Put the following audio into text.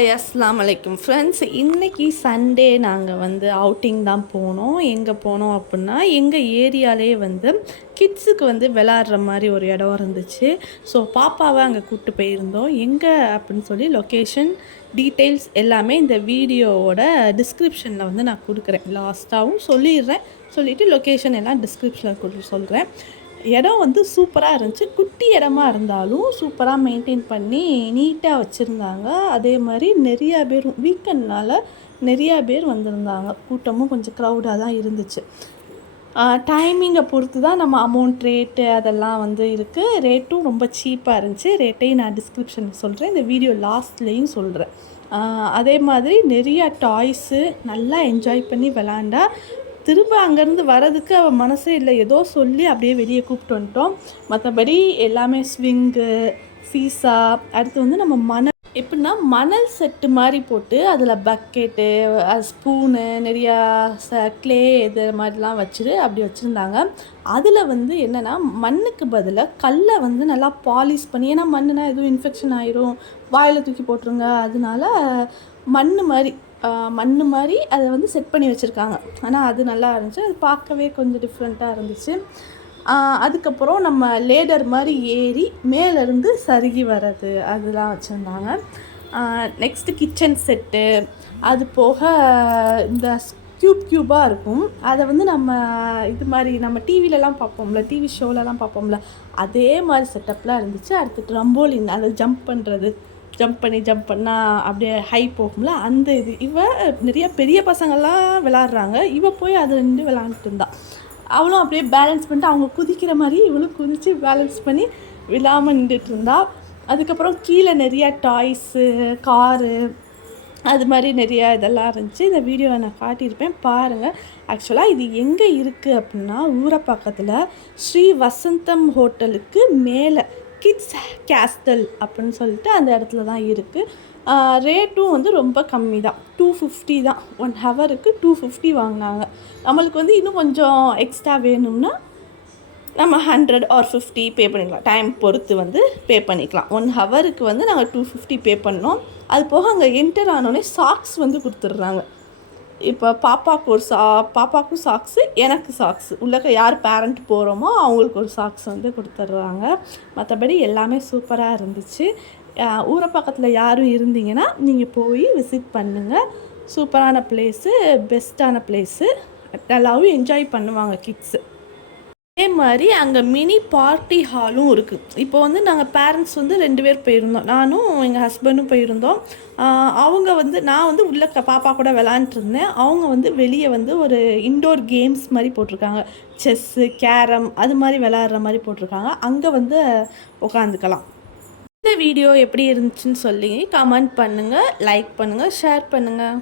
Hi அஸ்ஸலாமு அலைக்கும் friends. இன்றைக்கி சண்டே நாங்கள் வந்து அவுட்டிங் தான் போனோம். எங்கே போனோம் அப்படின்னா, எங்கள் ஏரியாலே வந்து கிட்ஸுக்கு வந்து விளாட்ற மாதிரி ஒரு இடம் இருந்துச்சு. ஸோ பாப்பாவை அங்கே கூப்பிட்டு போயிருந்தோம். எங்கே அப்படின்னு சொல்லி லொக்கேஷன் டீட்டெயில்ஸ் எல்லாமே இந்த வீடியோவோட டிஸ்கிரிப்ஷனில் வந்து நான் கொடுக்குறேன். லாஸ்ட்டாகவும் சொல்லிடுறேன். சொல்லிவிட்டு லொக்கேஷன் எல்லாம் டிஸ்கிரிப்ஷனில் சொல்கிறேன். இடம் வந்து சூப்பராக இருந்துச்சு. குட்டி இடமா இருந்தாலும் சூப்பராக மெயின்டைன் பண்ணி நீட்டாக வச்சுருந்தாங்க. அதே மாதிரி நிறையா பேர் வீக்கெண்ட்னால் நிறையா பேர் வந்திருந்தாங்க. கூட்டமும் கொஞ்சம் க்ரௌடாக தான் இருந்துச்சு. டைமிங்கை பொறுத்து தான் நம்ம அமௌண்ட் ரேட்டு அதெல்லாம் வந்து இருக்குது. ரேட்டும் ரொம்ப சீப்பாக இருந்துச்சு. ரேட்டையும் நான் டிஸ்கிரிப்ஷனில் சொல்கிறேன், இந்த வீடியோ லாஸ்ட்லேயும் சொல்கிறேன். அதே மாதிரி நிறையா டாய்ஸு நல்லா என்ஜாய் பண்ணி விளாண்டா. திரும்ப அங்கேருந்து வரதுக்கு அவள் மனசே இல்லை, ஏதோ சொல்லி அப்படியே வெளியே கூப்பிட்டு வந்துட்டோம். மற்றபடி எல்லாமே ஸ்விங்கு, சீசா, அடுத்து வந்து நம்ம எப்படின்னா மணல் செட்டு மாதிரி போட்டு அதில் பக்கெட்டு, ஸ்பூனு, நிறையா க்ளே இது மாதிரிலாம் வச்சுட்டு அப்படி வச்சுருந்தாங்க. அதில் வந்து என்னென்னா மண்ணுக்கு பதிலாக கல்லை வந்து நல்லா பாலிஷ் பண்ணி, ஏன்னா மண்ணுனா எதுவும் இன்ஃபெக்ஷன் ஆயிரும், வாயில் தூக்கி போட்டுருங்க, அதனால மண் மாதிரி அதை வந்து செட் பண்ணி வச்சுருக்காங்க. ஆனால் அது நல்லா இருந்துச்சு. அது பார்க்கவே கொஞ்சம் டிஃப்ரெண்ட்டாக இருந்துச்சு. அதுக்கப்புறம் நம்ம லேடர் மாதிரி ஏறி மேலேருந்து சருகி வர்றது அதெல்லாம் வச்சுருந்தாங்க. நெக்ஸ்ட்டு கிச்சன் செட்டு, அது போக இந்த க்யூபாக இருக்கும். அதை வந்து நம்ம இது மாதிரி நம்ம டிவிலலாம் பார்ப்போம்ல, டிவி ஷோலலாம் பார்ப்போம்ல, அதே மாதிரி செட்டப்லாம் இருந்துச்சு. அடுத்து ட்ரம்போலின், அதை ஜம்ப் பண்ணால் அப்படியே ஹை போகும்ல, அந்த இது. நிறைய பெரிய பசங்கள்லாம் விளாட்றாங்க. போய் அதை நின்று விளாண்டுட்டு இருந்தா. அவளும் அப்படியே பேலன்ஸ் பண்ணிட்டு, அவங்க குதிக்கிற மாதிரி இவளும் குதித்து பேலன்ஸ் பண்ணி விழாமல் நின்றுட்டு இருந்தா. அதுக்கப்புறம் கீழே நிறையா டாய்ஸு, காரு, அது மாதிரி நிறையா இதெல்லாம் இருந்துச்சு. இந்த வீடியோவை நான் காட்டியிருப்பேன், பாருங்கள். ஆக்சுவலாக இது எங்கே இருக்குது அப்படின்னா, ஊரப்பாக்கத்தில் ஸ்ரீ வசந்தம் ஹோட்டலுக்கு மேலே கிட்ஸ் கேஸ்டல் அப்படின்னு சொல்லிட்டு அந்த இடத்துல தான் இருக்குது. ரேட்டும் வந்து ரொம்ப கம்மி தான், 250 தான். 1 ஹவருக்கு 250 வாங்கினாங்க. நம்மளுக்கு வந்து இன்னும் கொஞ்சம் எக்ஸ்ட்ரா வேணும்னா நம்ம 100 or 50 பே பண்ணிக்கலாம். டைம் பொறுத்து வந்து பே பண்ணிக்கலாம். 1 ஹவருக்கு வந்து நாங்கள் 250 பே பண்ணோம். அது போக அங்கே என்டர் ஆனோடனே சாக்ஸ் வந்து கொடுத்துட்றாங்க. இப்போ பாப்பாவுக்கும் சாக்ஸு, எனக்கு சாக்ஸு, உள்ளக்க யார் பேரண்ட் போகிறோமோ அவங்களுக்கு ஒரு சாக்ஸ் வந்து கொடுத்துட்றாங்க. மற்றபடி எல்லாமே சூப்பராக இருந்துச்சு. ஊரப்பாக்கத்தில் யாரும் இருந்தீங்கன்னா நீங்கள் போய் விசிட் பண்ணுங்கள். சூப்பரான பிளேஸு, பெஸ்ட்டான பிளேஸு, நல்லாவும் என்ஜாய் பண்ணுவாங்க கிட்ஸு. அதே மாதிரி அங்கே மினி பார்ட்டி ஹாலும் இருக்குது. இப்போ வந்து நாங்கள் பேரண்ட்ஸ் வந்து 2 பேர் போயிருந்தோம். நானும் எங்கள் ஹஸ்பண்டும் போயிருந்தோம். அவங்க வந்து நான் வந்து உள்ள பாப்பா கூட விளாண்டுருந்தேன். அவங்க வந்து வெளியே வந்து ஒரு இன்டோர் கேம்ஸ் மாதிரி போட்டிருக்காங்க. செஸ்ஸு, கேரம், அது மாதிரி விளாட்ற மாதிரி போட்டிருக்காங்க. அங்கே வந்து உட்காந்துக்கலாம். இந்த வீடியோ எப்படி இருந்துச்சுன்னு சொல்லி கமெண்ட் பண்ணுங்கள், லைக் பண்ணுங்கள், ஷேர் பண்ணுங்கள்.